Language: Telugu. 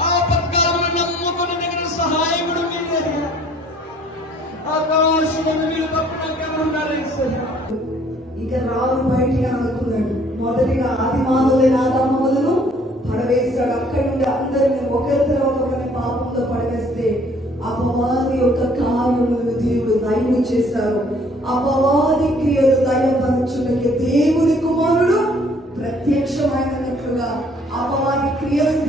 ఆపత్కాలమున నమ్ముకుని దగ్గర సహాయకుడు మీరే. ఆకాశమును మీరు తప్ప నాకెవరున్నారు యేసయ్యా? ఇక రాను బయటికి అనుకున్నాడు. మొదటిగా ఆది మానవులైన ఆదామవలను పడవేశాడు. అక్కడి నుండి అందరిని ఒకరి తర్వాత ఒకరిని పాపంతో పడవేస్తే అపవాది యొక్క కార్యములను దేవుడు దయము చేశారు. అపవాది క్రియలు దయపరచుటకి దేవుని